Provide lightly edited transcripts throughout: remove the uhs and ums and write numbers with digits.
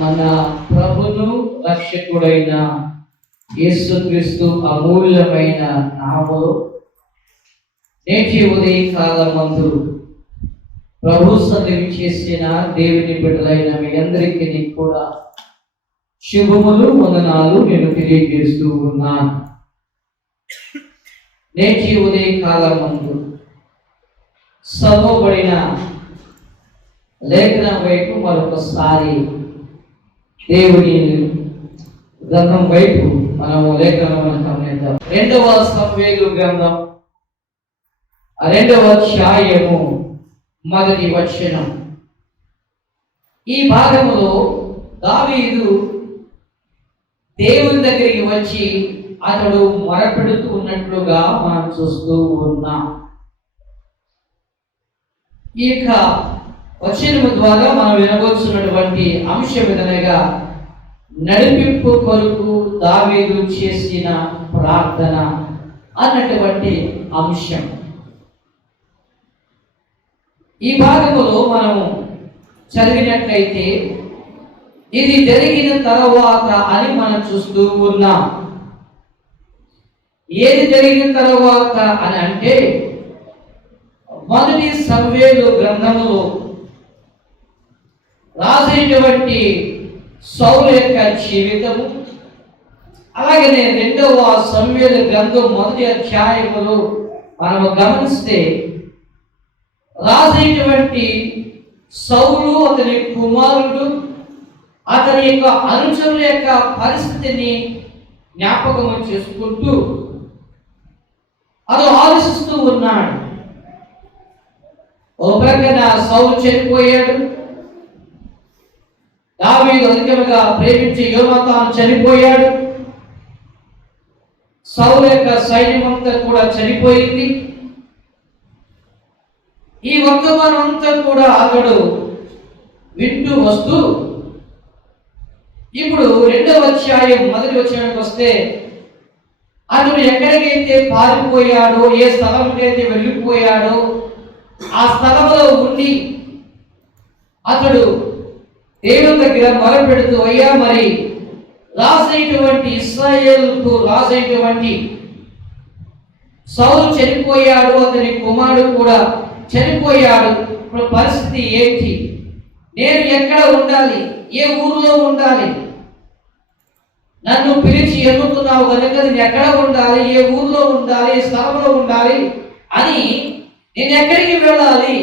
మన ప్రభును రక్షకుడైన యేసుక్రీస్తు అమూల్యమైన నామములో నేటి ఉదయకాలమందు ప్రభు సన్నిధి చేసిన దేవుని బిడ్డలైన మీ అందరికీ కూడా శుభములు వందనాలు నేను తెలియజేస్తూ ఉన్నాను. నేటి ఉదయకాలమందు చదవబడిన లేఖనం వైపు మరొకసారి దేవుని గ్రంథం వైపు మనము లేఖనం గమనిద్దాం. 2వ సమూయేలు గ్రంథం 2వ అధ్యాయము 1వ వచనం. ఈ భాగములో దావీదు దేవుని దగ్గరికి వచ్చి అతడు మొరపెడుతూ ఉన్నట్లుగా మనం చూస్తూ ఉన్నాం. ఈ యొక్క వచనము ద్వారా మనం వినబోతున్నటువంటి అంశం ఏదనగా నడిపింపు కొరకు దావీదు చేసిన ప్రార్థన అన్నటువంటి అంశం. ఈ భాగములో మనము చదివినట్లయితే ఇది జరిగిన తర్వాత అని మనం చూస్తూ ఉన్నాం. ఏది జరిగిన తర్వాత అని అంటే 1 సమూయేలు గ్రంథములో రాసినటువంటి సౌలు యొక్క జీవితము, అలాగనే 2వ సమూయేలు గ్రంథం 1వ అధ్యాయములో మనము గమనిస్తే రాసినటువంటి సౌలు, అతని కుమారుడు, అతని యొక్క అనుచరుల యొక్క పరిస్థితిని జ్ఞాపకం చేసుకుంటూ అతను ఆలోచిస్తూ ఉన్నాడు. ఓ ప్రక్కన సౌలు చనిపోయాడు, దావీదు అధికముగా ప్రేమించి యోనాతాను చనిపోయాడు, సౌలు యొక్క సైన్యమంతా కూడా చనిపోయింది. ఈ వర్తమానం అంతా కూడా అతడు వింటూ వస్తూ ఇప్పుడు 2వ అధ్యాయం 1వ వచనానికి వస్తే అతడు ఎక్కడికైతే పారిపోయాడో, ఏ స్థలంకైతే వెళ్ళిపోయాడో ఆ స్థలంలో ఉండి అతడు దేవుని దగ్గర మొరపెడుతూ, అయ్యా మరి రాజైనటువంటి ఇశ్రాయేలుకు రాజైనటువంటి సౌలు చనిపోయాడు, అతని కుమారుడు కూడా చనిపోయాడు, ఇప్పుడు పరిస్థితి ఏంటి? నేను ఎక్కడ ఉండాలి? ఏ ఊరిలో ఉండాలి? నన్ను పిలిచి ఎన్నుకున్నావు కనుక నేను ఎక్కడ ఉండాలి? ఏ ఊరిలో ఉండాలి? ఏ స్థలంలో ఉండాలి అని నేను ఎక్కడికి వెళ్ళాలి?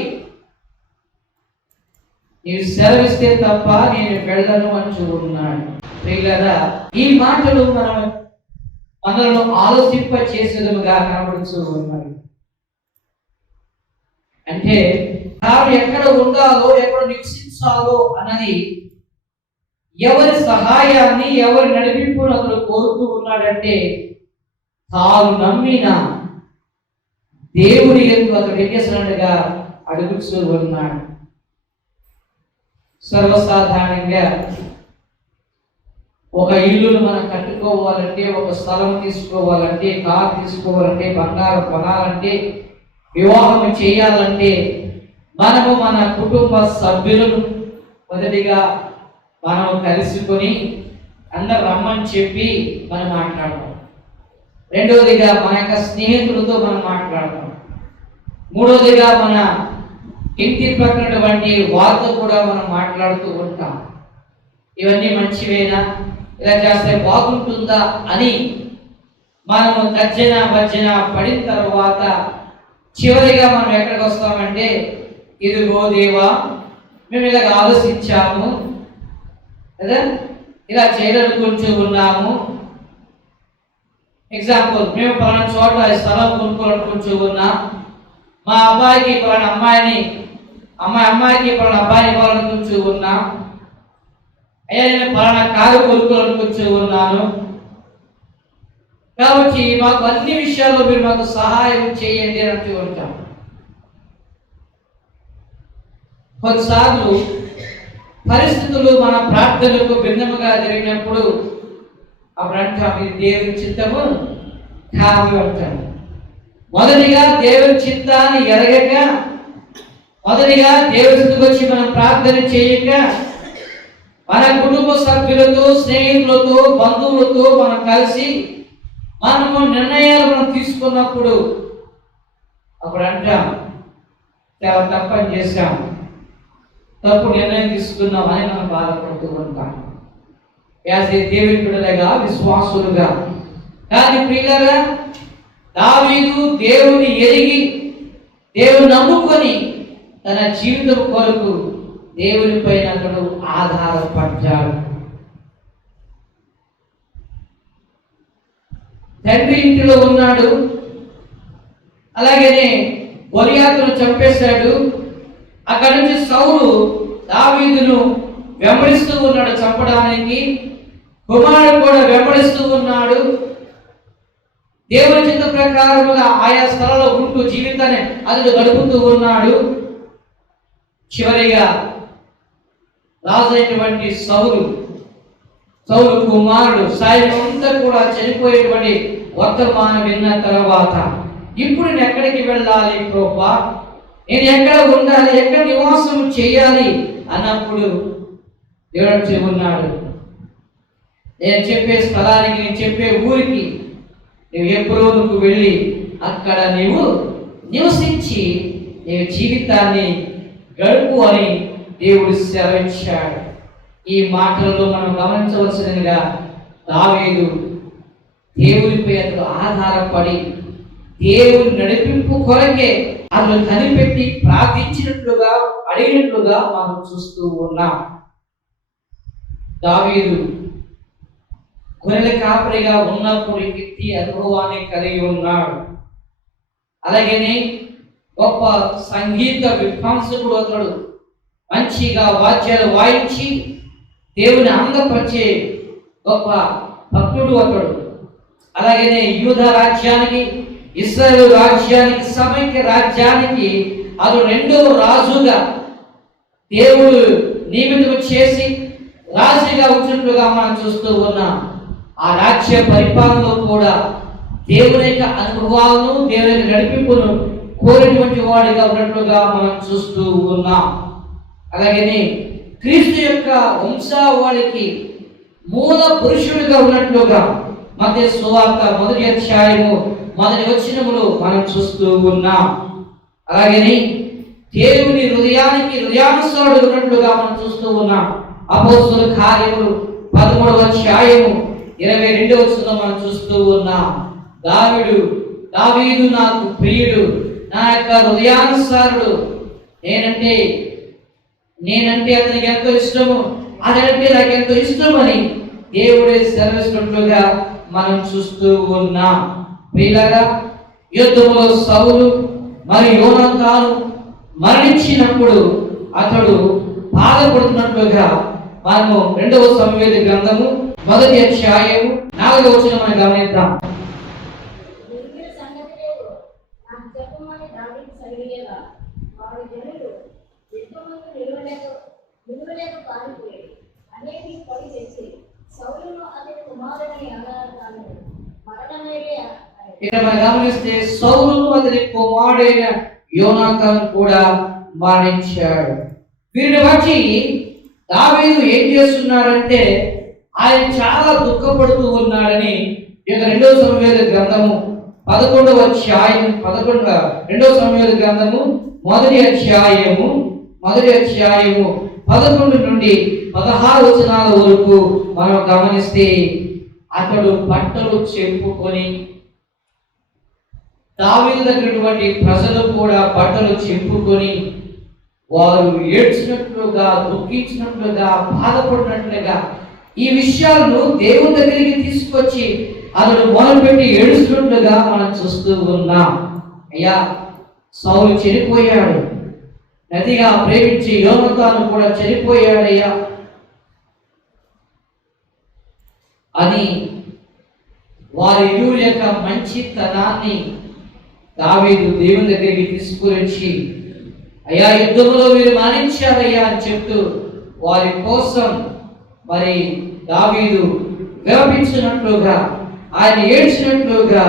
నీవు సెలవిస్తే తప్ప నేను వెళ్ళను అని ఉన్నాడు. ప్రియులారా, ఈ మాటలు మనలో ఆలోచింప చేసేదిగా కనబడుతూ ఉన్నాయి. అంటే తాను ఎక్కడ ఉండాలో, ఎక్కడ నివసించాలో అన్నది ఎవరి సహాయాన్ని, ఎవరి నడిపింపును అతడు కోరుతూ ఉన్నాడంటే తాను నమ్మిన దేవుని యందు అతడు ఏం చేస్తున్నట్టుగా అడుగుతూ ఉన్నాడు. సర్వసాధారణంగా ఒక ఇల్లును మనం కట్టుకోవాలంటే, ఒక స్థలం తీసుకోవాలంటే, కారు తీసుకోవాలంటే, బంగారం కొనాలంటే, వివాహం చేయాలంటే మనము మన కుటుంబ సభ్యులను మొదటిగా మనం కలుసుకొని అందరు రమ్మని చెప్పి మనం మాట్లాడతాం. రెండవదిగా మన యొక్క స్నేహితులతో మనం మాట్లాడతాం. మూడవదిగా మన ఇంటి పక్కనటువంటి వారితో కూడా మనం మాట్లాడుతూ ఉంటాం. ఇవన్నీ మంచివేనా, ఇలా చేస్తే బాగుంటుందా అని మనము తర్జన భర్జన పడిన తర్వాత చివరిగా మనం ఎక్కడికి వస్తామంటే, ఇదిగో దేవా మేము ఇలాగ ఆలోచించాము కదా, ఇలా చేయాలనుకుంటూ ఉన్నాము. ఎగ్జాంపుల్, మేము పలానా చోట స్థలం కొనుక్కోవాలనుకుంటూ ఉన్నాం, మా అబ్బాయికి పలానా అమ్మాయికి పలానా అబ్బాయిని ఇవ్వాలనుకుంటూ ఉన్నాం, అయ్యా నేను పలానా కారు కొనుక్కోవాలనుకుంటూ ఉన్నాను, కాబట్టి మాకు అన్ని విషయాల్లో మీరు మాకు సహాయం చేయండి అని అంటూ ఉంటాం. కొన్నిసార్లు పరిస్థితులు మన ప్రార్థనలకు భిన్నముగా జరిగినప్పుడు అప్పుడు అంటాం, ఇది దేవుని చిత్తము కాదు అంటాం. మొదటిగా దేవుని చిత్తాన్ని ఎరగక, మొదటిగా దేవుడికి వచ్చి మనం ప్రార్థన చేయక మన కుటుంబ సభ్యులతో, స్నేహితులతో, బంధువులతో మనం కలిసి మనము నిర్ణయాలు మనం తీసుకున్నప్పుడు అప్పుడు అంటాం, చాలా తప్పని చేశాం, తప్పు నిర్ణయం తీసుకున్నాం అని మనం బాధపడుతూ ఉంటాం యాజ్ ఏ దేవుని బిడ్డలుగా, విశ్వాసులుగా. కానీ ప్రియులారా, దావీదు దేవుని ఎరిగి, దేవుని నమ్ముకొని తన జీవితం కొరకు దేవుని పైన అతడు ఆధారపడ్డాడు. తండ్రి ఇంటిలో ఉన్నాడు, అలాగనే గొలియాతును చంపేశాడు. అక్కడి నుంచి సౌలు దావీదును వెంబడిస్తూ ఉన్నాడు చంపడానికి. కుమారుడు కూడా వెంబడిస్తూ ఉన్నాడు. దేవుని చిత్త ప్రకారముగా ఆయా స్థలంలో ఉంటూ జీవితాన్ని అతడు గడుపుతూ ఉన్నాడు. చివరిగా రాజు అయినటువంటి సౌలు కుమారుడు సాయంతా కూడా చనిపోయేటువంటి వర్తమానం విన్న తర్వాత, ఇప్పుడు నేను ఎక్కడికి వెళ్ళాలి ప్రభువా, నేను ఎక్కడ ఉండాలి, ఎక్కడ నివాసం చేయాలి అన్నప్పుడు దేవుడు చెబున్నాడు, నేను చెప్పే స్థలానికి, నేను చెప్పే ఊరికి నువ్వు ఎప్పుడో నువ్వు వెళ్ళి అక్కడ నీవు నివసించి నీ జీవితాన్ని గడుపు అని దేవుడు సెలవిచ్చాడు. ఈ మాటలలో మనం గమనించవలసినదిగా, దావీదు దేవునిపై అతడు ఆధారపడి దేవుని నడిపింపు కొరకే అతను కనిపెట్టి ప్రార్థించినట్లుగా, అడిగినట్లుగా మనం చూస్తూ ఉన్నాం. దావీదు గొర్రెల కాపరిగా ఉన్నప్పుడు వ్యక్తి అనుభవాన్ని కలిగి ఉన్నాడు. అలాగనే గొప్ప సంగీత విద్వాంసకుడు అతడు. మంచిగా వాద్యాలు వాయించి దేవుని ఆనందపరిచే గొప్ప భక్తుడు అతడు. అలాగనే యూదా రాజ్యానికి, ఇశ్రాయేలు రాజ్యానికి, సమైక్య రాజ్యానికి అతడు రెండవ రాజుగా దేవుడు నియమితం చేసి రాజుగా వచ్చినట్లుగా మనం చూస్తూ ఉన్నాం. ఆ రాజ్య పరిపాలనలో కూడా దేవుని యొక్క అనుభవాలను, దేవుని యొక్క నడిపింపును కోరినటువంటి వాడిగా ఉన్నట్లుగా మనం చూస్తూ ఉన్నాం. అలాగనే క్రీస్తు యొక్క వంశావళికి మూల పురుషుడిగా ఉన్నట్లుగా మత్తయి సువార్త 1వ అధ్యాయము 1వ వచనములో మనం చూస్తూ ఉన్నాం. అలాగనే దేవుని హృదయానుసారుడు ఉన్నట్లుగా మనం చూస్తూ ఉన్నాం. అపోస్తలుల కార్యములు 13వ అధ్యాయము 22వ వచనం మనం చూస్తూ ఉన్నాం. దావీదు నాకు ప్రియుడు, నా యొక్క హృదయానుసారుడు, నేనంటే అతనికి ఎంతో ఇష్టము, అతనంటే నాకు ఎంతో ఇష్టమని దేవుడే సెలవిస్తున్నట్లుగా మనం చూస్తూ ఉన్నాం. ప్రియులారా, యుద్ధములో సౌలు మరియు యోనాతాను మరణించినప్పుడు అతడు బాధపడుతున్నట్లుగా మనము 2వ సమూయేలు గ్రంథము 1వ అధ్యాయము 4వ వచనం మనం గమనిద్దాం. ఇక్కడ మనం గమనిస్తే సౌలును అతని కుమారుడైన యోనాతాను కూడా మరణించాడు. వీరిని బట్టి దావీదు ఏం చేస్తున్నాడంటే ఆయన చాలా దుఃఖపడుతూ ఉన్నాడని ఇక 2వ సమూయేలు గ్రంథము 11వ అధ్యాయం 2వ సమూయేలు గ్రంథము 1వ అధ్యాయము 11 నుండి 16 వచనాల వరకు మనం గమనిస్తే అతడు బట్టలు చెప్పుకొని, దావీదు దగ్గరటువంటి ప్రజలు కూడా బట్టలు చెప్పుకొని వారు ఏడ్చినట్లుగా, దుఃఖించినట్లుగా, బాధపడినట్లుగా ఈ విషయాలను దేవుని దగ్గరికి తీసుకొచ్చి అతడు మొదలుపెట్టి ఏడుస్తున్నట్లుగా మనం చూస్తూ ఉన్నాం. అయ్యా, సౌలు చనిపోయాడు, నదిగా ప్రేమించి యోనాతాను కూడా చనిపోయాడయ్యా అని వారి ఇరువురి యొక్క మంచితనాన్ని దావీదు దేవుని దగ్గరికి తీసుకువచ్చి, అయ్యా యుద్ధంలో మీరు మరణించారయ్యా అని చెప్తూ వారి కోసం మరి దావీదు విలపించినట్లుగా, ఆయన ఏడ్చినట్లుగా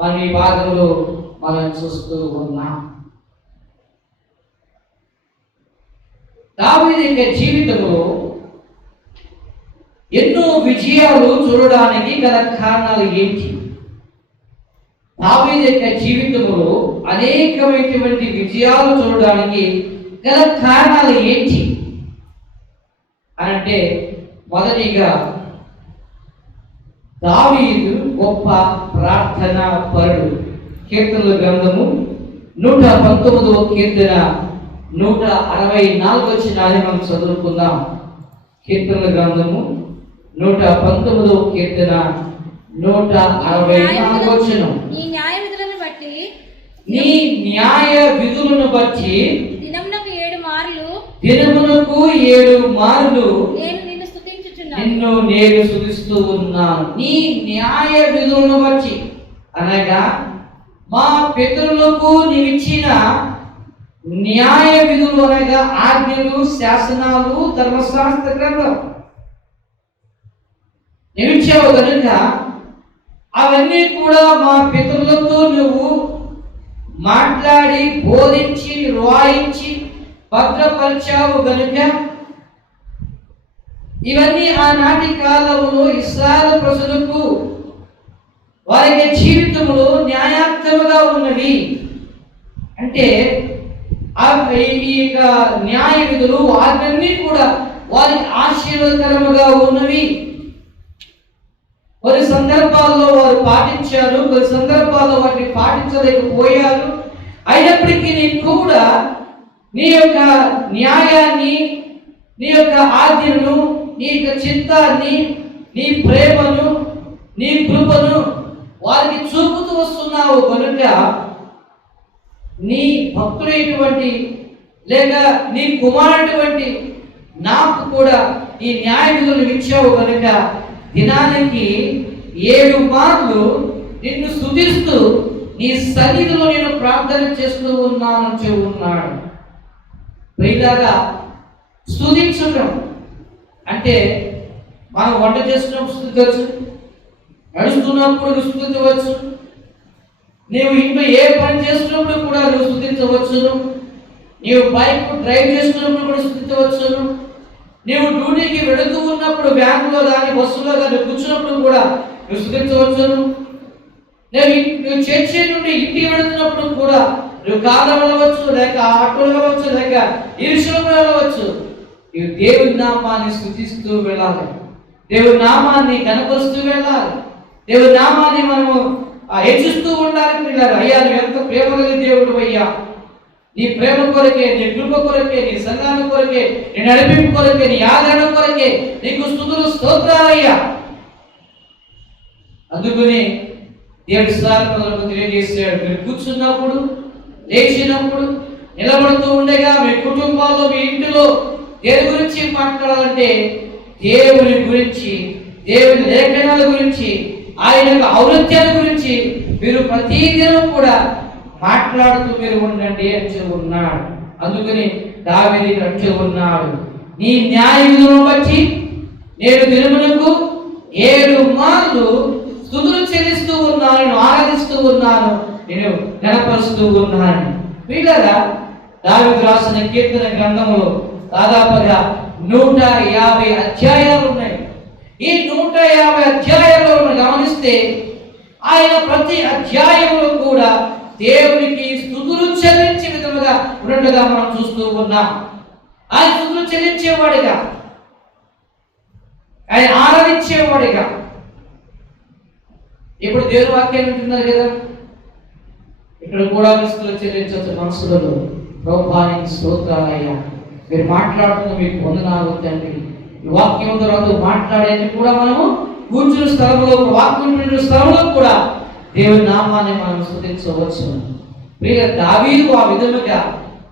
మన ఈ భాగంలో మనం చూస్తూ ఉన్నాం. దావీదు యొక్క జీవితంలో ఎన్నో విజయాలు చూడడానికి గల కారణాలు ఏంటి? దావీదు యొక్క జీవితంలో అనేకమైనటువంటి విజయాలు చూడడానికి గల కారణాలు ఏంటి అంటే, మొదటిగా దావీదు గొప్ప ప్రార్థన పరుడు. కీర్తనల గ్రంథము 119వ కీర్తన 164 వచనాన్ని మనం చదువుకుందాం. కీర్తనల గ్రంథము 119వ కీర్తన 164 వచనం. నీ న్యాయ విధులను బట్టి దినమునకు 7 మార్లు నిన్ను నేను స్తుతిస్తూ ఉన్నాను. నీ న్యాయ విధులను బట్టి అనగా మా పితరులకు నీవిచ్చిన న్యాయ విధులు అనగా ఆజ్ఞలు, శాసనాలు, ధర్మశాస్త్ర గ్రంథం నీవిచ్చావు కనుక అవన్నీ కూడా మా పితరులతో నువ్వు మాట్లాడి బోధించి రాయించి భద్రపరిచావు కనుక ఇవన్నీ ఆనాటి కాలంలో ఇశ్రాయేలు ప్రజలకు వారి జీవితంలో న్యాయార్థముగా ఉన్నవి. అంటే ఈ న్యాయ విధులు వాటిని కూడా వారికి ఆశీర్వాదకరముగా ఉన్నవి. కొన్ని సందర్భాల్లో వారు పాటించారు, కొన్ని సందర్భాల్లో వాటిని పాటించలేకపోయారు. అయినప్పటికీ కూడా నీ యొక్క న్యాయాన్ని, నీ యొక్క ఆజ్ఞను, నీ యొక్క చిత్తాన్ని, నీ ప్రేమను, నీ కృపను వారికి చూపుతూ వస్తున్నావు కనుక నీ భక్తుడైనటువంటి లేక నీ కుమారుడైనటువంటి నాకు కూడా ఈ న్యాయ విధులు ఇచ్చావు కనుక దినానికి 7 మార్లు నిన్ను స్తుతిస్తూ నీ సన్నిధిలో నేను ప్రార్థన చేస్తూ ఉన్నాను చెబుతున్నాడు. ప్రియులారా, స్తుతించడం అంటే మనం వంట చేస్తున్నప్పుడు స్తుతించవచ్చు, నడుస్తున్నప్పుడు స్తుతించవచ్చు, నీవు ఇంట్లో ఏ పని చేస్తున్నప్పుడు కూడా నువ్వు స్తుతించవచ్చును, నీవు బైక్ డ్రైవ్ చేస్తున్నప్పుడు కూడా స్తుతించవచ్చును, నీవు డ్యూటీకి వెళుతూ ఉన్నప్పుడు వ్యాన్లో కానీ బస్సులో కానీ కూర్చున్నప్పుడు కూడా నువ్వు స్తుతించవచ్చును, నువ్వు చర్చి నుండి ఇంటికి వెళుతున్నప్పుడు కూడా నువ్వు కారులో వెళ్ళవచ్చు, లేక ఆటోలో వెళ్ళవచ్చు, లేక ఇరుషులో వెళ్ళవచ్చు. నీవు దేవుని నామాన్ని స్తుతిస్తూ వెళ్ళాలి, దేవుని నామాన్ని కనపరుస్తూ వెళ్ళాలి, దేవుని నామాన్ని మనము హెచ్చిస్తూ ఉండాలి. పిల్లలు, అయ్యా నువ్వు ఎంత ప్రేమ కలిగిన దేవుడు అయ్యా, నీ ప్రేమ కొరకే, నీ కృప కొరకే, నీ సంఘాన్ని కొరకే, నీ నడిపింపు కొరకే, నీ ఆదరణ కొరకే నీకు స్తుతులు స్తోత్రాలయ్యా. అందుకని దేవుడి సార్లకు తెలియజేశాడు, మీరు కూర్చున్నప్పుడు, లేచినప్పుడు, నిలబడుతూ ఉండగా మీ కుటుంబాల్లో, మీ ఇంటిలో దేని గురించి మాట్లాడాలంటే దేవుని గురించి, దేవుని లేఖనాల గురించి, ఆయన యొక్క ఔన్నత్యాల గురించి మీరు ప్రతిదినం కూడా మాట్లాడుతూ మీరు ఉండండి అని ఉన్నాడు. అందుకని దావీదు అంటూ ఉన్నాడు, నీ న్యాయ విధులను బట్టి నేను దినమునకు 7 మార్లు స్తుతులు చెల్లిస్తూ ఉన్నాను, ఆరాధిస్తూ ఉన్నాను, నేను కనపరుస్తూ ఉన్నాను. వీళ్ళరా దావీదు రాసిన కీర్తన గ్రంథంలో దాదాపుగా 150 అధ్యాయాలు ఉన్నాయి. ఈ 150 అధ్యాయాలను గమనిస్తే ఆయన ప్రతి అధ్యాయంలో కూడా దేవునికి స్తుతులు చెల్లించే విధముగా ఉన్నట్టుగా మనం చూస్తూ ఉన్నాం. ఆయన స్తుతులు చెల్లించేవాడిగా, ఆయన ఆరాధించేవాడిగా. ఇప్పుడు దేవుని వాక్యం వింటున్నారు కదా, ఇక్కడ కూడా స్తుతులు చెల్లించవచ్చు మనసులలో. ప్రభువానికి స్తోత్రాలయ్యా, మీరు మాట్లాడుతున్న మీకు వందనాలు తండ్రి. ఈ వాక్యం తర్వాత మాట్లాడేది కూడా మనము కూర్చున్న స్థలంలో, వాక్యం వింటున్న స్థలంలో కూడా దేవుని నామాన్ని మనం స్తుతించవచ్చు. ప్రియ దావీదు ఆ విధముగా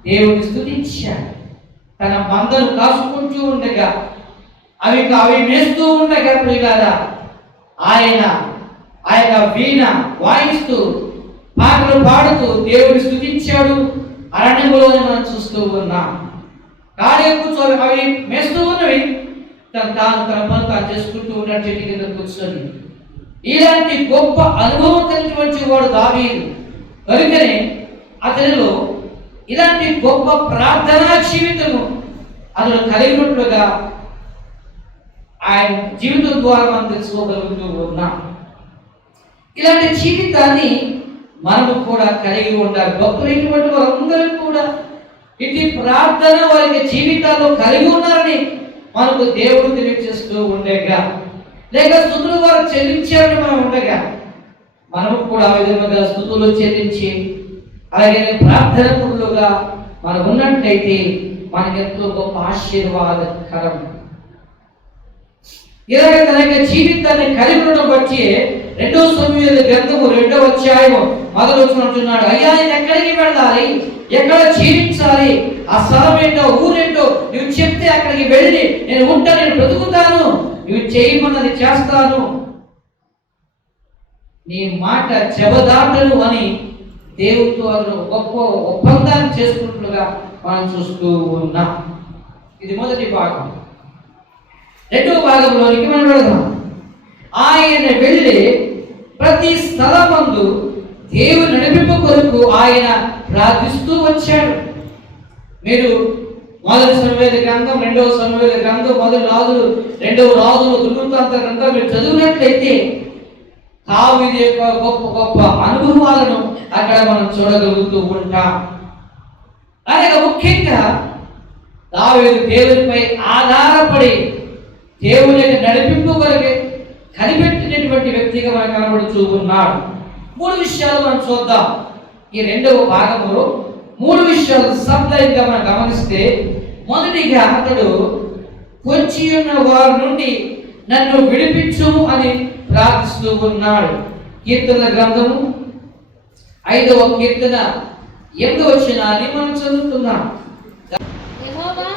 దేవుని స్తుతించాడు. తన మందను కాసుకుంటూ ఉండగా, అవి మేస్తూ ఉండగా ప్రియులారా ఆయన వీణ వాయిస్తూ పాటలు పాడుతూ దేవుని స్తుతించాడు. అరణ్యంలోనే మనం చూస్తూ ఉన్నాం. కాడే కూర్చొని అవి మేస్తూ ఉన్నవి, తన పని తాను చేసుకుంటూ ఉన్నాడు చెట్టు కింద కూర్చొని. ఇలాంటి గొప్ప అనుభవం కలిగినటువంటి వాడు దావీదు. కనుకనే అతనిలో ఇలాంటి గొప్ప ప్రార్థనా జీవితము అతను కలిగినట్లుగా ఆయన జీవితం ద్వారా మనం తెలుసుకోగలుగుతూ ఉన్నాం. ఇలాంటి జీవితాన్ని మనము కూడా కలిగి ఉండాలి. భక్తులైనటువంటి వారందరూ కూడా ఇటు ప్రార్థన వారికి జీవితాల్లో కలిగి ఉన్నారని మనకు దేవుడు తెలియజేస్తూ ఉండగా, లేక స్తుతులు వారు చెల్లించారని మనం ఉండగా, మనము కూడా ఆ విధంగా స్తుతులు చెల్లించి అలాగే ప్రార్థన పరులుగా మనం ఉన్నట్లయితే మనకి ఎంతో గొప్ప ఆశీర్వాదకరం. ఇలాగ తన యొక్క జీవితాన్ని కలిగి ఉండడం బట్టి 2 సమూయేలు గ్రంథము 2వ అధ్యాయము మొదలు అంటున్నాడు, అయ్యా నేను ఎక్కడికి వెళ్ళాలి, ఎక్కడ జీవించాలి, ఆ స్థలం ఏంటో ఊరేంటో నువ్వు చెప్తే అక్కడికి వెళ్ళి నేను ఉంటాను, నేను బ్రతుకుతాను, నువ్వు చేయమన్నది చేస్తాను, నీ మాట చెబదాటను అని దేవుడితో గొప్ప ఒప్పందాన్ని చేసుకుంటుగా మనం చూస్తూ ఉన్నాం. ఇది మొదటి భాగం. రెండవ భాగంలోనికి మనం వెళదాం. ఆయన వెళ్ళి ప్రతి స్థలమందు దేవుని నడిపింపు కొరకు ఆయన ప్రార్థిస్తూ వచ్చాడు. మీరు 1 సమూయేలు గ్రంథం, 2వ సమూయేలు గ్రంథం, 1 రాజులు, 2వ రాజులు, దుర్వృత్తాంత గ్రంథం మీరు చదివినట్లయితే దావీదు యొక్క గొప్ప గొప్ప అనుభవాలను అక్కడ మనం చూడగలుగుతూ ఉంటాం. అలాగే ముఖ్యంగా దావీదు దేవునిపై ఆధారపడి దేవుని యొక్క నడిపింపు కొరకే కనిపెట్టినటువంటి వ్యక్తిగా మనం కనబడుతూ ఉన్నాడు. 3 విషయాలు మనం చూద్దాం. ఈ 2వ భాగంలో 3 విషయాలు సబ్లైన్గా మనం గమనిస్తే, మొదటిగా అతడు పొంచి ఉన్న వారి నుండి నన్ను విడిపించు అని ప్రార్థిస్తూ ఉన్నాడు. కీర్తనల గ్రంథము 5వ కీర్తన 8వ వచనాన్ని మనం చదువుతున్నాం. యెహోవా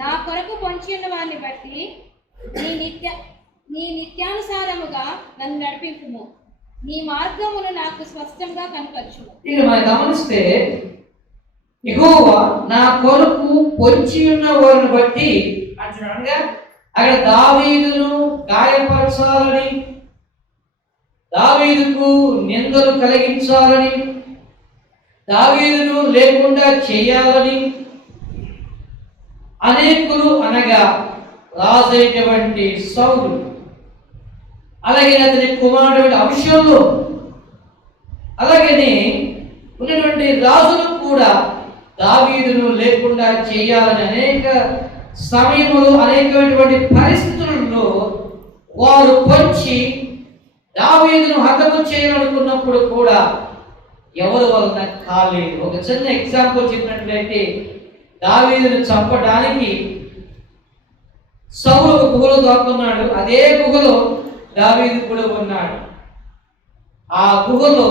నా కొరకు పొంచి ఉన్న వారిని బట్టి నీ నిత్యానుసారముగా నన్ను నడిపింపుము, నీ మార్గమును నాకు స్పష్టంగా కనపరచుము. ఇక మనం గమనిస్తే యెహోవా నా కొరకు పొంచి ఉన్న వారిని బట్టి అంటున్నాడుగా, అక్కడ దావీదును గాయపరచాలని, దావీదుకు నిందలు కలిగించాలని, దావీదును లేకుండా చేయాలని అనేకులు అనగా రాజైనటువంటి సౌలు, అలాగే అతని కుమారుడు అబ్షాలోము, అలాగనే ఉన్నటువంటి రాజులు కూడా దావీదును లేకుండా చేయాలని అనేక సమయంలో అనేకమైనటువంటి పరిస్థితులలో వారు పొంచి దావీదును హతము చేయాలనుకున్నప్పుడు కూడా ఎవరి వలన కాలేదు. ఒక చిన్న ఎగ్జాంపుల్ చెప్పినట్లయితే, దావీదును చంపడానికి సౌలు ఒక గుహలో దాక్కున్నాడు. అదే గుహలో దావీదు కూడా ఉన్నాడు. ఆ గుహలో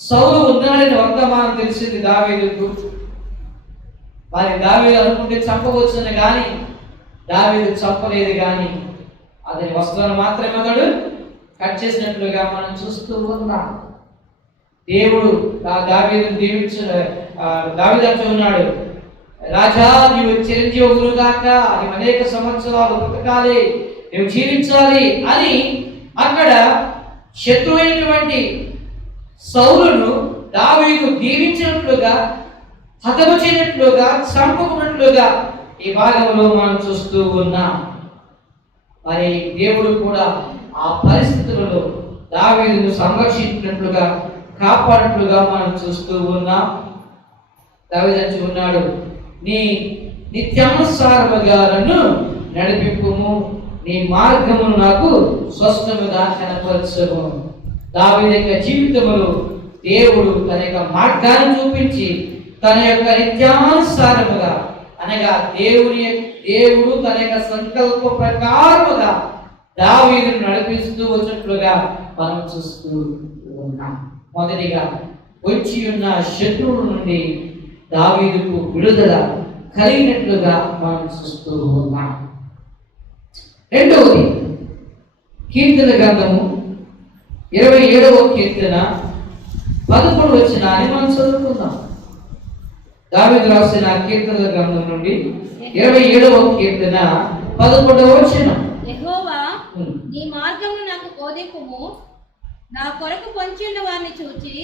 సౌలు ఉన్నాడని వర్తమానం తెలిసింది దావీదుకు. మరి దావీదు అనుకుంటే చంపవచ్చును కానీ దావీదు చంపలేదు. కానీ అతని వస్త్రాన్ని మాత్రమే అతడు కట్ చేసినట్లుగా మనం చూస్తూ ఉన్నాం. దేవుడు దావీదును దీవించు, దావీదు అంటూ ఉన్నాడు, రాజా నీవు చిరంజీవులు కాక, నీవు అనేక సంవత్సరాలు బ్రతకాలి, నువ్వు జీవించాలి అని అక్కడ శత్రువైనటువంటి సౌలును దావీదు దీవించినట్లుగా, హతము చేయనట్లుగా, చంపుకున్నట్లుగా ఈ భాగంలో మనం చూస్తూ ఉన్నాం. మరి దేవుడు కూడా ఆ పరిస్థితులలో దావీదును సంరక్షించినట్లుగా, కాపాడినట్లుగా మనం చూస్తూ ఉన్నాం. దావీదు అంటూ ఉన్నాడు, నీ నిత్యానుసారముగా నన్ను నడిపింపుము, నీ మార్గమును నాకు స్పష్టముగా కనపరచుము. దావీదు యొక్క జీవితములో దేవుడు తన యొక్క మార్గాన్ని చూపించి తన యొక్క నిత్యానుసారముగా అనగా దేవుడు తన యొక్క సంకల్ప ప్రకారముగా దావీదును నడిపిస్తూ వచ్చినట్లుగా మనం చూస్తూ ఉన్నాం. మొదటిగా వచ్చి ఉన్న శత్రువుల నుండి దావీదుకు విడుదల కలిగినట్లుగా మనం చూస్తూ ఉన్నాం. రెండవది కీర్తన గ్రంథము 27వ కీర్తన 11వ వచనాన్ని మనం చదువుకుందాం. దావీదు రాసిన కీర్తనల గ్రంథం నుండి 27వ కీర్తన 11వ వచనం. యెహోవా నీ మార్గమును నాకు బోధింపుము, నా కొరకు పొంచి ఉన్న వారిని చూచి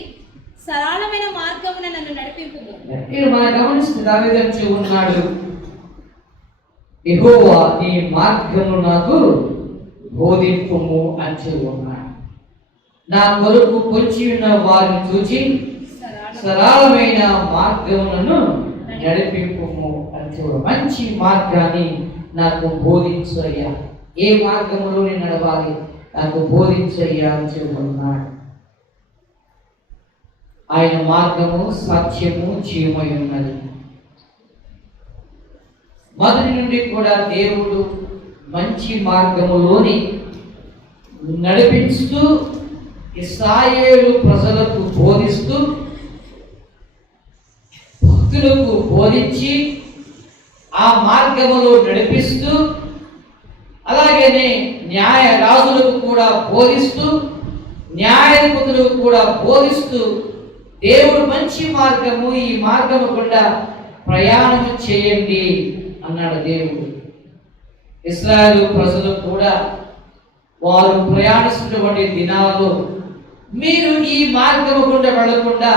సరళమైన మార్గమున నన్ను నడిపింపుము. మనం గమనిస్తే దావీదు అంటూ ఉన్నాడు, యెహోవా నీ మార్గమును నాకు బోధింపుము అంటూ ఉన్నాడు. నా కొరకు పొంచి ఉన్న వారిని చూచి సరళమైన మార్గములను నడిపింపుము అంటూ మంచి మార్గాన్ని నాకు బోధించు అయ్యా. ఏ మార్గములో నేను నడవాలి నాకు బోధించు అయ్యా అని చెబుతున్నాడు. ఆయన మార్గము సత్యము జీవమై ఉన్నది. మొదటి నుండి కూడా దేవుడు మంచి మార్గములోని నడిపిస్తూ ఇశ్రాయేలు ప్రజలకు బోధిస్తూ భక్తులకు బోధించి ఆ మార్గములో నడిపిస్తూ అలాగనే న్యాయ రాజులకు కూడా బోధిస్తూ న్యాయాధిపతులకు కూడా బోధిస్తూ దేవుడు మంచి మార్గము, ఈ మార్గము గుండా ప్రయాణం చేయండి అన్నాడు దేవుడు. ఇశ్రాయేలు ప్రజలు కూడా వారు ప్రయాణిస్తున్నటువంటి దినాల్లో మీరు ఈ మార్గము గుండా వెళ్ళకుండా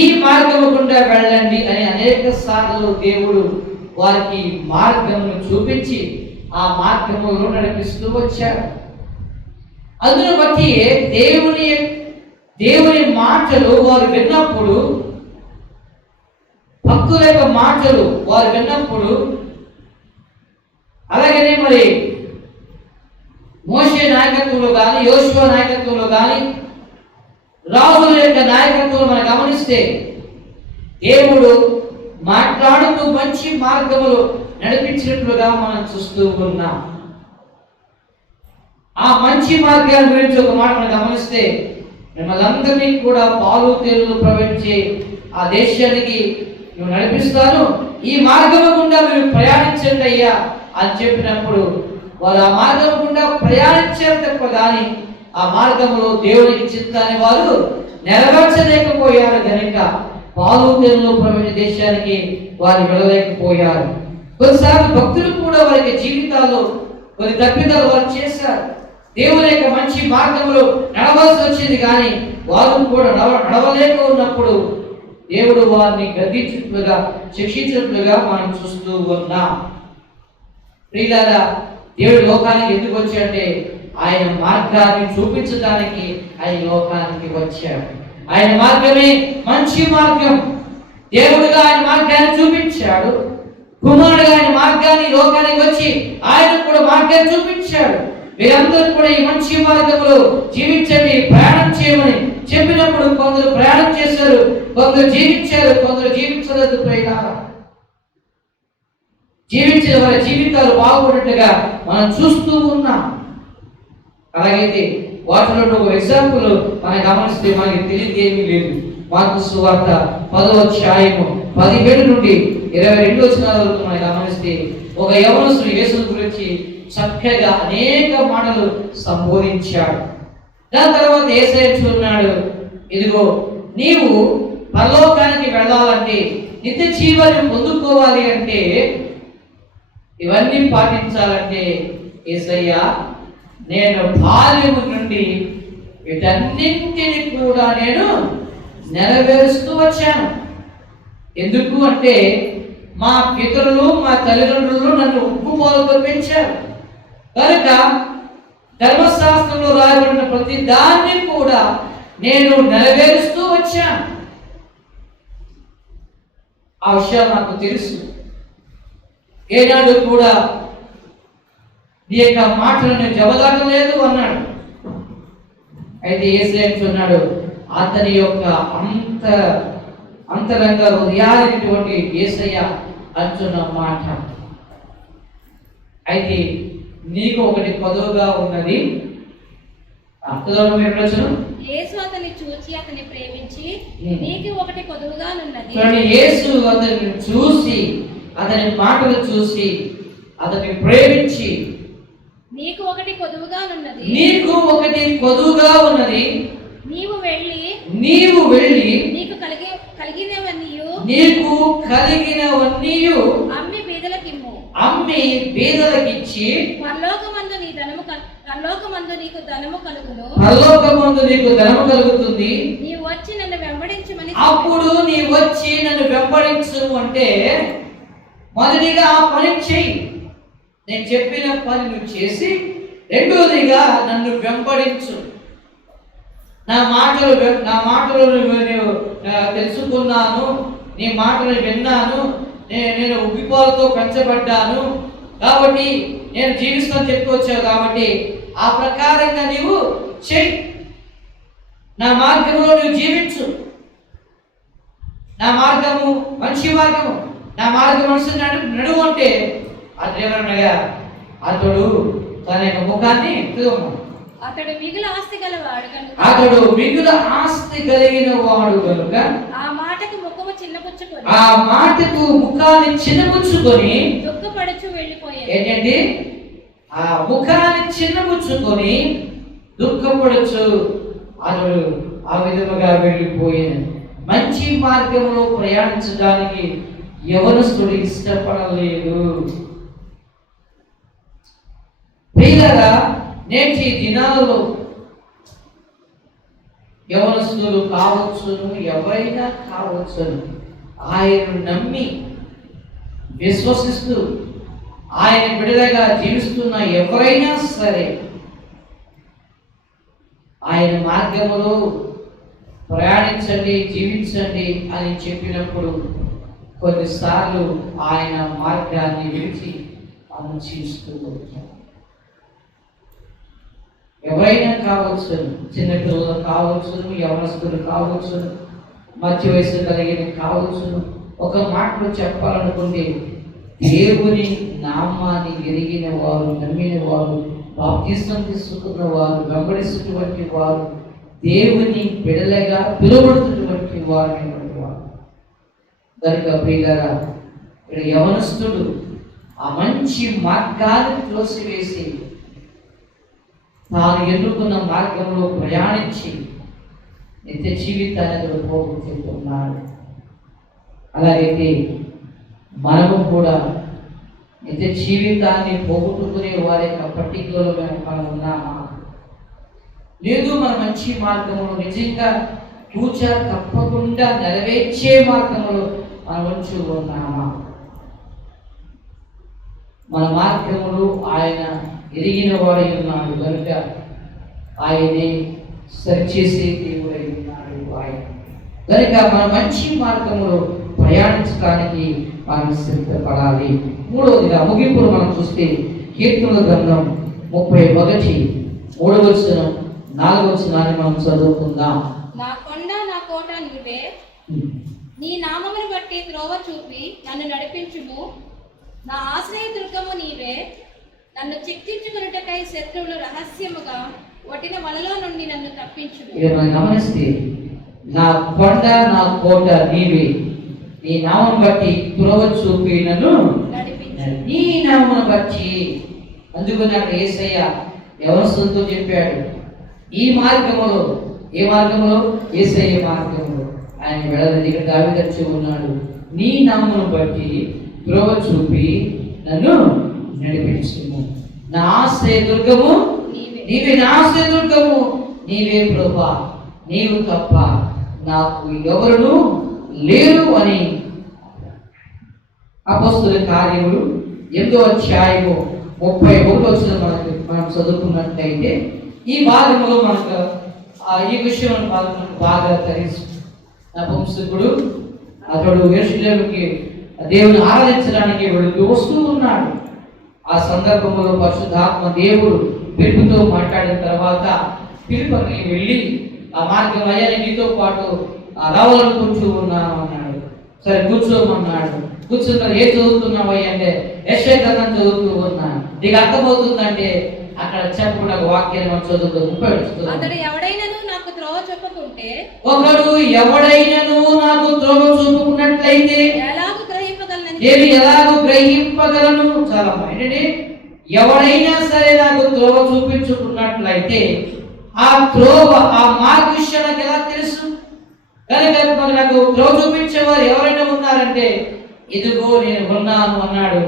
ఈ మార్గము గుండా వెళ్ళండి అని అనేక సార్లు దేవుడు వారికి మార్గమును చూపించి ఆ మార్గములో నడిపిస్తూ వచ్చాడు. అందును బట్టి దేవుని మాటలు వారు విన్నప్పుడు, భక్తుల యొక్క మాటలు వారు విన్నప్పుడు, అలాగనే మరి మోషే నాయకత్వంలో కానీ యోషువ నాయకత్వంలో కానీ రాజుల యొక్క నాయకత్వం మనం గమనిస్తే దేవుడు మాట్లాడుతూ మంచి మార్గములు నడిపించినట్లుగా మనం చూస్తూ ఉన్నాం. ఆ మంచి మార్గాల గురించి ఒక మాట మనం గమనిస్తే, మిమ్మల్ని అందరినీ కూడా పాలు తేనెలు ప్రవహించే ఆ దేశానికి నువ్వు నడిపిస్తాను, ఈ మార్గము గుండా మీరు ప్రయాణించండి అయ్యా అని చెప్పినప్పుడు వారు ఆ మార్గం గుండా ప్రయాణించారు తప్ప కానీ ఆ మార్గంలో దేవునికి చిత్తాన్ని వారు నెరవేర్చలేకపోయారు కనుక పాలు తేనెలు ప్రవహించే దేశానికి వారు వెళ్ళలేకపోయారు. కొన్నిసార్లు భక్తులు కూడా వారికి జీవితాల్లో కొన్ని తప్పిదాలు వారు చేశారు. దేవుని యొక్క మంచి మార్గంలో నడవలసి వచ్చింది కానీ వారు కూడా నడవలేక ఉన్నప్పుడు దేవుడు వారిని గద్దించినట్లుగా శిక్షించినట్లుగా మనం చూస్తూ ఉన్నాం. ప్రియులారా, దేవుడు లోకానికి ఎందుకు వచ్చాడంటే ఆయన మార్గాన్ని చూపించడానికి ఆయన లోకానికి వచ్చాడు. ఆయన మార్గమే మంచి మార్గం. దేవుడుగా ఆయన మార్గాన్ని చూపించాడు. కుమారుడుగా ఆయన మార్గాన్ని లోకానికి వచ్చి ఆయన కూడా మార్గాన్ని చూపించాడు. మీరందరూ కూడా ఈ మంచి మార్గంలో జీవించండి, ప్రయాణం చేయమని చెప్పినప్పుడు కొందరు ప్రయాణం చేశారు, కొందరు జీవించారు, కొందరు జీవించలేదు. జీవించిన వారి జీవితాలు బాగుపడినట్టుగా మనం చూస్తూ ఉన్నాం. అలాగైతే వాటిలో ఒక ఎగ్జాంపుల్ మనం గమనిస్తే మనకి తెలియదు ఏమీ లేదు. మార్కు సువార్త 10వ అధ్యాయము 17 నుండి 22 వచనాల వరకు మనం గమనిస్తే ఒక యవనస్తుడు యేసు గురించి చక్కగా అనేక మాటలు సంబోధించాడు. దాని తర్వాత యేసయ్య చూస్తున్నాడు, ఇదిగో నీవు పరలోకానికి వెళ్ళాలంటే, నిత్య జీవాన్ని పొందుకోవాలి అంటే, ఇవన్నీ పాటించాలంటే యేసయ్య నేను బాల్యము నుండి వీటన్నింటిని కూడా నేను నెరవేరుస్తూ వచ్చాను. ఎందుకు అంటే మా పితరులు మా తల్లిదండ్రులు నన్ను ఉప్పుపాలతో పెంచారు కనుక ధర్మశాస్త్రంలో రాయబడిన ప్రతి దాన్ని కూడా నేను నెరవేరుస్తూ వచ్చాను. ఆ విషయం నాకు తెలుసు. ఏనాడు కూడా నీ యొక్క మాటలను జవదాటలేదు అన్నాడు. అయితే యేసయ్య అంటున్నాడు, అతని యొక్క అంతరంగ హృదయాలైనటువంటి యేసయ్య అంటున్న మాట, అయితే నీకు ఒకటి కొదువుగా ఉన్నది. యేసు అతన్ని చూసి అతన్ని ప్రేమించి నీకు ఒకటి కొదువుగా ఉన్నది. యేసు అతన్ని చూసి అతని మాటలు చూసి అతన్ని ప్రేమించి నీకు ఒకటి కొదువుగా ఉన్నది, నీకు ఒకటి కొదువుగా ఉన్నది. నీవు వెళ్ళి నీకు కలిగినవన్నీ అమ్మి బీదలకిచ్చి పరలోకమందు నీకు ధనము కలుగుతుంది. నీవు వచ్చి నన్ను వెంబడించమని. అప్పుడు నీ వచ్చి నన్ను వెంబడించు అంటే మొదటిగా ఆ పని చెయ్యి. నేను చెప్పిన పని నువ్వు చేసి, రెండోదిగా నన్ను వెంబడించు. నా మాటలు నేను తెలుసుకున్నాను, నీ మాటలు విన్నాను, నేను ఉబ్బిపాలతో పెంచబడ్డాను కాబట్టి నేను జీవిస్తాను చెప్పుకొచ్చావు కాబట్టి ఆ ప్రకారంగా నీవు చెయ్యి. నా మార్గంలో నువ్వు జీవించు. నా మార్గము మంచి మార్గము, నా మార్గం మనుషులు నడువు అంటే అదేమనగా అతడు తన యొక్క ముఖాన్ని అతడు మిగుల ఆస్తి గలవాడు కనుక, అతడు మిగుల ఆస్తి కలిగిన వాడు కనుక ఆ మాటకు ముఖము చిన్నపుచ్చుకొని, ఆ మాటకు ముఖాన్ని చిన్నపుచ్చుకొని దుఃఖపడుచు వెళ్ళిపోయాడు. ఏంటండి? ఆ ముఖాన్ని చిన్నపుచ్చుకొని దుఃఖపడుచు అతడు ఆ విధముగా వెళ్ళిపోయాడు. మంచి మార్గంలో ప్రయాణించడానికి యవనస్తుడు ఇష్టపడలేదు. ప్రియులారా, నేటి దినాలలో యవనస్తులు కావచ్చును, ఎవరైనా కావచ్చును, ఆయనను నమ్మి విశ్వసిస్తూ ఆయన బిడ్డలుగా జీవిస్తున్న ఎవరైనా సరే ఆయన మార్గములో ప్రయాణించండి, జీవించండి అని చెప్పినప్పుడు కొన్నిసార్లు ఆయన మార్గాన్ని విడిచి అనుసరిస్తూ వచ్చారు. ఎవరైనా కావచ్చు, చిన్నపిల్లలు కావచ్చును, యవనస్తులు కావచ్చును, మధ్య వయసు కలిగిన కావచ్చును. ఒక మాటలో చెప్పాలనుకుంటే దేవుని నామాన్ని ఎరిగిన వారు, నమ్మిన వారు, బాప్తిసం తీసుకున్న వారు, వెంబడిస్తున్నటువంటి వారు, దేవుని బిడలగా పిలువబడుతున్నటువంటి వారు. కనుక ప్రియులారా, ఇక్కడ యవనస్తుడు ఆ మంచి మార్గాన్ని త్రోసివేసి తాను ఎన్నుకున్న మార్గంలో ప్రయాణించి నిత్య జీవితాన్ని పోగొట్టుకున్నాడు. అలాగైతే మనము కూడా నిత్య జీవితాన్ని పోగొట్టుకునే వారి యొక్క పర్టికులర్గా మనం ఉన్నామా? లేదు మన మంచి మార్గంలో నిజంగా తూచా తప్పకుండా నెరవేర్చే మార్గంలో మనం ఉంచు ఉన్నామా? మన మార్గములు ఆయన ఎరిగిన వాడై ఉన్నాడు కనుక ఆయనే సరిచేసే దేవుడై ఉన్నాడు. ఆయన కనుక మన మంచి మార్గంలో ప్రయాణించడానికి మనం సిద్ధపడాలి. మూడవదిగా ముగింపులు మనం చూస్తే కీర్తనల గ్రంథం 31 3వ వచనం 4వ వచనాన్ని మనం చదువుకుందాం. నా కొండ నా కోట నీవే, నీ నామమును బట్టి త్రోవ చూపి నన్ను నడిపించుము. నా ఆశ్రయ దుర్గము నీవే, నన్ను చిక్కించుకున్నటకై శత్రువులు రహస్యముగా ఒట్టిన వలలో నుండి నన్ను తప్పించుము. గమనిస్తే నా కొండ నా కోట నీవే, నీ నామం బట్టి త్రోవ చూపి నన్ను నడిపించు. నీ నామం బట్టి. అందుకున్నాడు యేసయ్య యవనస్తులతో చెప్పాడు, ఈ మార్గములో, ఏ మార్గంలో? యేసయ్య మార్గంలో ఆయన వెళ్ళని దగ్గర దావీదు ఉన్నాడు. నీ నామమును బట్టి త్రోవ చూపి నన్ను నడిపించుము. నా ఆశ్రయ దుర్గము నీవే, నా ఆశ్రయ దుర్గము నీవే ప్రభువా, నీవు తప్ప నాకు ఎవరును లేరు అని అపొస్తలుల కార్యములు 8వ అధ్యాయము 31వ వచనం మనం చదువుకున్నట్లయితే ఈ భాగంలో మనకు ఈ విషయం బాగా తెలుసు. నపుంసకుడు అతడు యెరూషలేముకి దేవుని ఆరాధించడానికి వస్తూ ఉన్నాడు. ఆ సందర్భంలో పరిశుద్ధాత్మ దేవుడు పిలుపుతో మాట్లాడిన తర్వాత పిలుపుకి వెళ్ళి ఆ మార్గం అయ్యా నీతో పాటు రావాలనుకుంటూ ఉన్నాను అన్నాడు. సరే కూర్చోమన్నాడు. కూర్చున్నారు. ఏం చదువుతున్నావు అంటే యెషయా గ్రంథం చదువుతూ ఉన్నాను. నీకు అర్థమవుతుందంటే అక్కడ చెప్పకుండా వాక్యాన్ని మనం చదువుతూ అతడు ఎవడైనను నాకు త్రోవ చూపకుంటే, ఒకడు ఎవడైనను నాకు త్రోవ చూపుకున్నట్లయితే నేను ఎలాగూ గ్రహింపగలను. చాలా ఏంటంటే ఎవడైనా సరే నాకు త్రోవ చూపించుకున్నట్లయితే ఆ త్రోవ, ఆ మార్గం నాకు ఎలా తెలుసు? కనుక నాకు త్రోవ చూపించేవారు ఎవరైనా ఉన్నారంటే ఇదిగో నేను ఉన్నాను అన్నాడు.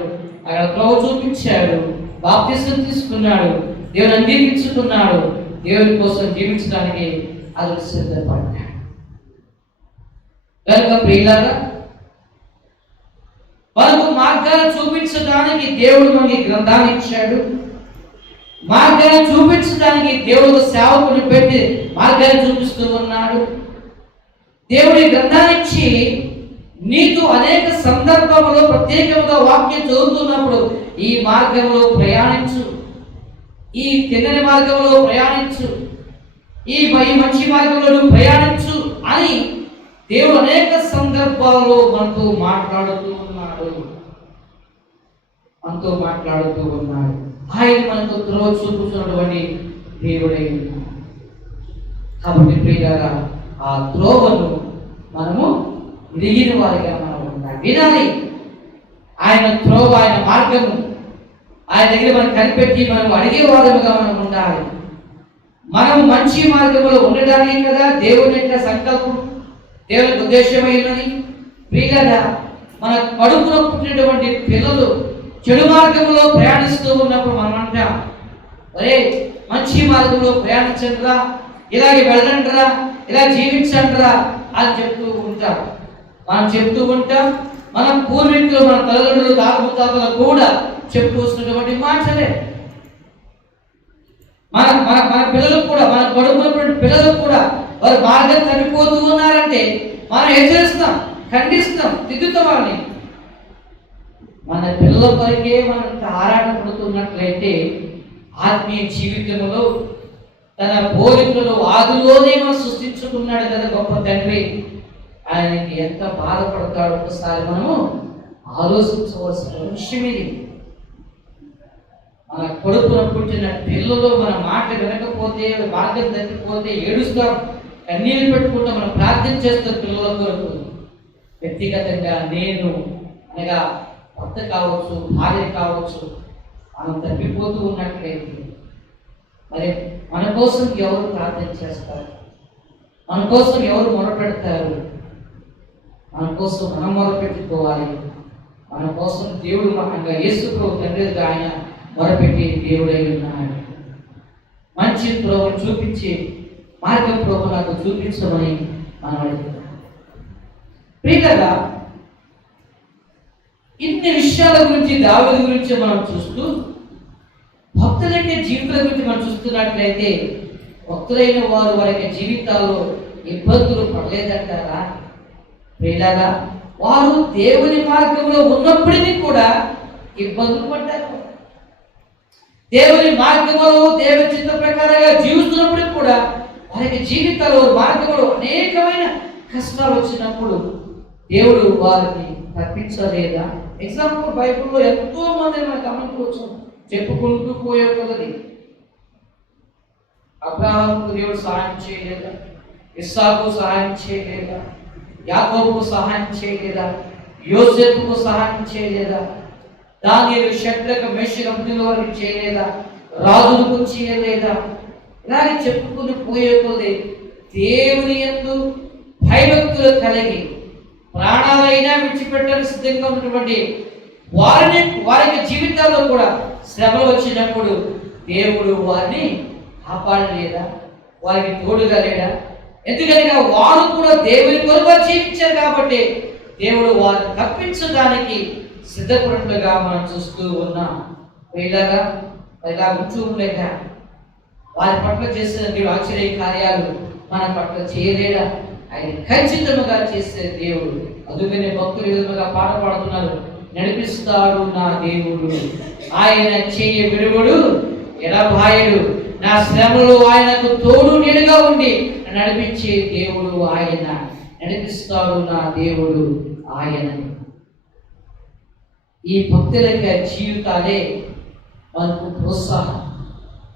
అక్కడ త్రోవ చూపించాడు, బాప్తిసం తీసుకున్నాడు, దేవుని అంగీకరించుకున్నాడు, దేవుని కోసం జీవించడానికి అతడు సిద్ధపడ్డాడు. కనుక ప్రియులారా, మనకు మార్గాలు చూపించే చూపించడానికి దేవుడు మనకి గ్రంథాన్ని ఇచ్చాడు. మార్గాన్ని చూపించడానికి దేవుడు సేవకుని పెట్టి మార్గాన్ని చూపిస్తూ ఉన్నాడు. దేవుడి గ్రంథాన్ని ఇచ్చి నీకు అనేక సందర్భంలో ప్రత్యేకంగా వాక్యం చదువుతున్నప్పుడు ఈ మార్గంలో ప్రయాణించు, ఈ తిన్నని మార్గంలో ప్రయాణించు, ఈ మంచి మార్గంలో ప్రయాణించు అని దేవుడు అనేక సందర్భాల్లో మనతో మాట్లాడుతూ ఉన్నాడు. ఆయన మనకు త్రోవ చూపుతున్నటువంటి దేవుడై ఉన్నాడు. కాబట్టి ప్రియులారా, ఆ త్రోవను మనము ఎదిగిన వారిగా మనం ఉండాలి, వినాలి. ఆయన త్రోవ, ఆయన మార్గము ఆయన దగ్గర మనం కనిపెట్టి మనం అడిగేవారముగా మనం ఉండాలి. మనం మంచి మార్గంలో ఉండడానికి కదా దేవుని యొక్క సంకల్పం, దేవుని ఉద్దేశమైనది. ప్రియులారా, మన కడుపులో పుట్టినటువంటి పిల్లలు చెడు మార్గంలో ప్రయాణిస్తూ ఉన్నప్పుడు మనం అంటాం, ఒరే మంచి మార్గంలో ప్రయాణించండిరా, ఇలాగే వెళ్ళండిరా, ఇలా జీవించండిరా అని చెప్తూ ఉంటాం. మనం చెప్తూ ఉంటాం. మన పూర్వీకులు, మన తల్లిదండ్రులు, తాతలు కూడా చెప్తూ వస్తున్నటువంటి మాటలే మన మన మన పిల్లలకు కూడా, మన కొడుకున్నటువంటి పిల్లలకు కూడా వారు మార్గం తగ్గిపోతూ ఉన్నారంటే మనం హెచ్చరిస్తాం, ఖండిస్తాం, దిద్దుతాం వాళ్ళని. మన పిల్లల కొరకే మనం ఆరాటపడుతున్నట్లయితే ఆత్మీయ జీవితంలో తన పోలికలు ఆదిలోనే మనం సృష్టించుకున్నాడు కదా గొప్ప తండ్రి. ఆయనకి ఎంత బాధపడతాడో ఒకసారి మనము ఆలోచించవలసిన విషయం ఇది. మన కొడుకున పుట్టిన పిల్లలు మన మాట వినకపోతే, మార్గం తగ్గిపోతే ఏడుస్తాం, కన్నీళ్ళు పెట్టుకుంటాం, మనం ప్రార్థన చేస్తాం పిల్లల కొరకు. వ్యక్తిగతంగా నేను అనగా భర్త కావచ్చు, భార్య కావచ్చు, మనం తప్పిపోతూ ఉన్నట్లయితే మరి మన కోసం ఎవరు ప్రార్థన చేస్తారు? మన కోసం ఎవరు మొరపెడతారు? మన కోసం మనం మొరపెట్టుకోవాలి. మన కోసం దేవుడు మనంగా యేసు ప్రభు తండ్రి ఆయన మొరపెట్టి దేవుడై ఉన్నాడు. మంచి త్రోవను చూపించి మార్గం ప్రభు నాకు చూపించమని మనం అడుగుతాం. ప్రియులారా, ఇన్ని విషయాల గురించి, దావీదు గురించి మనం చూస్తూ భక్తుల యొక్క జీవితాల గురించి మనం చూస్తున్నట్లయితే భక్తులైన వారు వారి యొక్క జీవితాల్లో ఇబ్బందులు పడలేదంటారా? ప్రియులారా, వారు దేవుని మార్గంలో ఉన్నప్పటికీ కూడా ఇబ్బందులు పడ్డారు. దేవుని మార్గంలో దేవుని చిత్త ప్రకారంగా జీవిస్తున్నప్పటికీ కూడా వారికి జీవితాల్లో మార్గంలో అనేకమైన కష్టాలు వచ్చినప్పుడు దేవుడు వారిని తప్పించలేదా? ఎగ్జాంపుల్ బైబిల్లో ఎంతో మంది మనం గమనించవచ్చు, చెప్పుకుంటూ పోయే కొలది. అబ్రహాముకు దేవుడు సహాయం చేయలేదా? ఇస్సాకు సహాయం చేయలేదా? యాకోబుకు సహాయం చేయలేదా? యోసేపుకు సహాయం చేయలేదా? దానియేలు, షద్రకు, మేషకు, అబేద్నెగో వారికి చేయలేదా? రాజులకు చేయలేదా? ఇలాగే చెప్పుకుని పోయే కొలది దేవుని యందు భయభక్తులు కలిగి ప్రాణాలైనా విడిచిపెట్టడానికి సిద్ధంగా ఉన్నటువంటి వారికి జీవితాల్లో కూడా శ్రమలు వచ్చినప్పుడు దేవుడు వారిని కాపాడలేదా? వారికి తోడుగా లేడా? ఎందుకనగా వారు కూడా దేవుని కొరకు జీవించారు కాబట్టి దేవుడు వారిని తప్పించడానికి సిద్ధపడినట్లుగా మనం చూస్తూ ఉన్నాం. ఇలా ఉంచలేక వారి పట్ల చేసిన ఆశ్చర్య కార్యాలు మన పట్ల చేయలేడా? ఆయన ఖచ్చితంగా చేసే దేవుడు. అందుకనే భక్తులు విధంగా పాట పాడుతున్నారు, నడిపిస్తాడు నా దేవుడు, ఆయన చెయ్యి విడువడు ఎడబాయడు, నా శ్రమలో ఆయనకు తోడు నీడుగా ఉండి నడిపించే దేవుడు ఆయన, నడిపిస్తాడు నా దేవుడు ఆయన. ఈ భక్తుల యొక్క జీవితాలే మనకు ప్రోత్సాహం.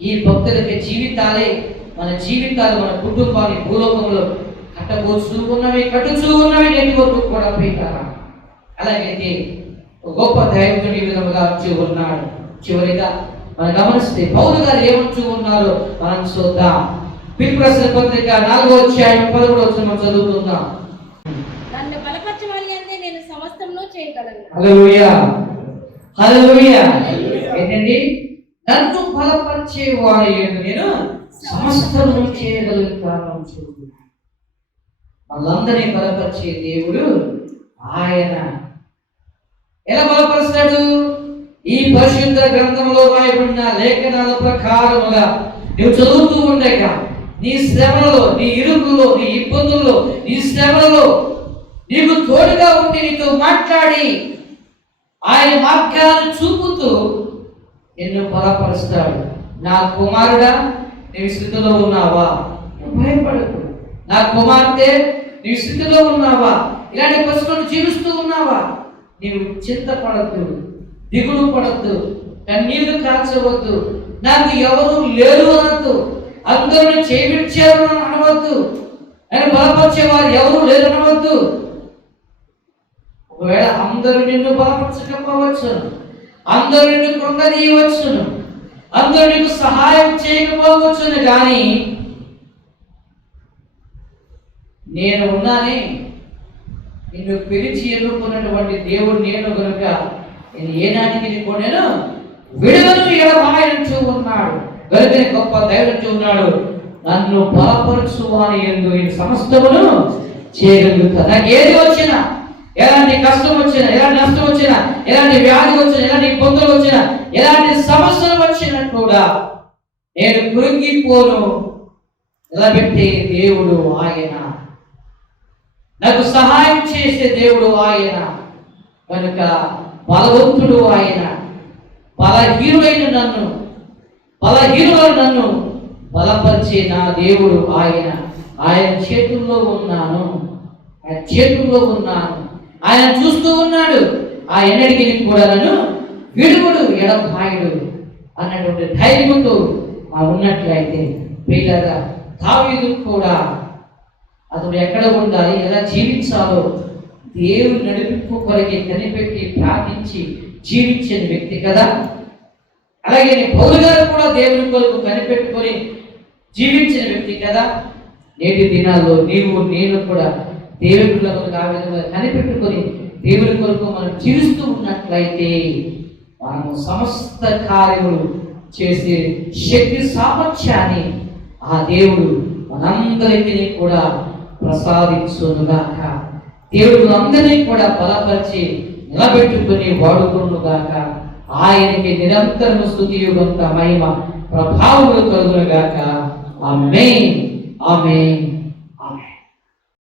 ఈ భక్తుల యొక్క జీవితాలే మన జీవితాలు, మన కుటుంబాన్ని భూలోకంలో కట్టబోచూ ఉన్నవి, కట్టుచూ ఉన్నవి నేటి వరకు కూడా ప్రియులారా. అలాగైతే గొప్ప దైవజనుడు ఈ విధముగా వచ్చి ఉన్నాడు. చివరిగా మనం గమనిస్తే పౌలు గారు ఏమంటూ ఉన్నారో మనం చూద్దాం. ఫిలిప్పీ రాసిన పత్రిక 4వ అధ్యాయం 11వ వచనం మనం చదువుకుందాం. నన్ను బలపరచువానియందే నేను సమస్తమును చేయగలను. హల్లెలూయా, హల్లెలూయా. ఏంటండి? నన్ను బలపరిచే వారి యందు నేను సమస్తమును చేయగలుగుతాను. వాళ్ళందరినీ బలపరిచే దేవుడు ఆయన. ఎలా బలపరుస్తాడు? ఈ పరిశుద్ధ గ్రంథంలో రాయబడిన లేఖనాల ప్రకారముగా నువ్వు చదువుతూ ఉండగా నీ శ్రమలలో, నీ ఇరుకుల్లో, నీ ఇబ్బందుల్లో, నీ శ్రమలలో నీకు తోడుగా ఉండి నీతో మాట్లాడి ఆయన మార్గాన్ని చూపుతూ నిన్ను బలపరుస్తాడు. నా కుమారుడా, నీవు స్థితిలో ఉన్నావా? భయపడకు. నా కుమార్తె, నీవు స్థితిలో ఉన్నావా? ఇలాంటి పరిస్థితులను జీవిస్తూ ఉన్నావా? నీవు చింతపడద్దు, దిగులు పడద్దు, కన్నీళ్లు కాల్చవద్దు. నాకు ఎవరు లేరు అనద్దు, అందరూ చేయించారు అనవద్దు, నేను బలపరిచేవారు ఎవరు లేరు అనవద్దు. ఒకవేళ అందరూ నిన్ను బలపరచకపోవచ్చు, అందరూ నిన్ను కృంగదీయవచ్చును, అందరూ నీకు సహాయం చేయకపోవచ్చును, కానీ నేను ఉన్నానే, నిన్ను పిలిచి ఎన్నుకున్నటువంటి దేవుడు నేను కనుక నేను ఏనాటికి నీకు నేను విడుదలను ఎడబాయనంటూ ఉన్నాడు. కనుక గొప్ప ధైర్యంతో ఉన్నాడు. నన్ను బలపరచువాని యందు ఈ సమస్తమును చేయగలుగుతా. నాకు ఏది వచ్చినా, ఎలాంటి కష్టం వచ్చినా, ఎలాంటి నష్టం వచ్చినా, ఎలాంటి వ్యాధి వచ్చినా, ఎలాంటి ఇబ్బందులు వచ్చినా, ఎలాంటి సమస్యలు వచ్చినా కూడా నేను కృంగిపోను. నిలబెట్టే దేవుడు ఆయన, నాకు సహాయం చేసే దేవుడు ఆయన, కనుక బలవంతుడు ఆయన. బలహీనులైన నన్ను బలపరిచే నా దేవుడు ఆయన. ఆయన చేతుల్లో ఉన్నాను, ఆయన చేతుల్లో ఉన్నాను, ఆయన చూస్తూ ఉన్నాడు. ఆ ఎన్నడికి కూడా నన్ను విడుగుడు ఎడబాయుడు అన్నటువంటి ధైర్యంతో ఉన్నట్లయితే ప్రియులారా, దావీదు కూడా అతడు ఎక్కడ ఉండాలి, ఎలా జీవించాలో దేవుడు నడిపింపు కొరకే కనిపెట్టి ప్రార్థించి జీవించిన వ్యక్తి కదా. అలాగే పౌలు గారు కూడా దేవుని కొరకు కనిపెట్టుకొని జీవించిన వ్యక్తి కదా. నేటి దినాల్లో నీవు నేను కూడా దేవుని కొరకు ఆ విధంగా కనిపెట్టుకొని దేవుని కొరకు మనం జీవిస్తూ ఉన్నట్లయితే మనము సమస్త కార్యములు చేసే శక్తి సామర్థ్యాన్ని ఆ దేవుడు మనందరికీ కూడా ప్రసాదించునుగాక. దేవుడు అందరినీ కూడా బలపరిచి నిలబెట్టుకుని వాడుకునుగాక. ఆయనకి నిరంతరము స్తుతియుగంత మహిమ ప్రభావములు కలుగునుగాక. ఆమేన్, ఆమేన్.